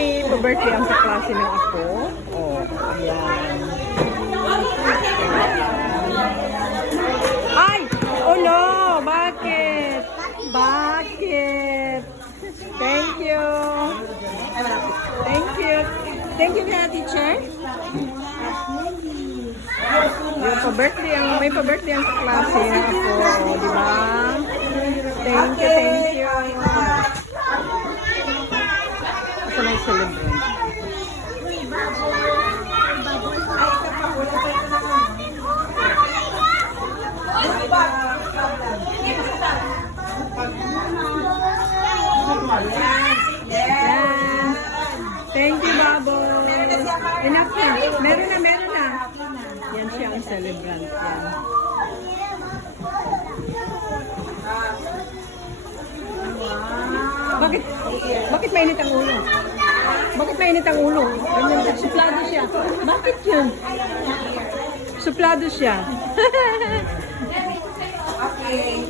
may pa-birthday ang kaklase ng ako. Oh, ayan. Ay! Oh no! Bakit? Bakit? Thank you. Thank you. Thank you kaya, teacher. May pa-birthday ang kaklase ng ako. Diba? Thank you, thank you. Asa na yung celebrant? Yes. Thank you, Baboy. Enough na. Meron na. Yan siya ang celebrant. Yan. Bakit mainit ang ulo? Bakit mainit ang ulo? Ganyan, suplado siya. Bakit yun? Suplado siya. Okay.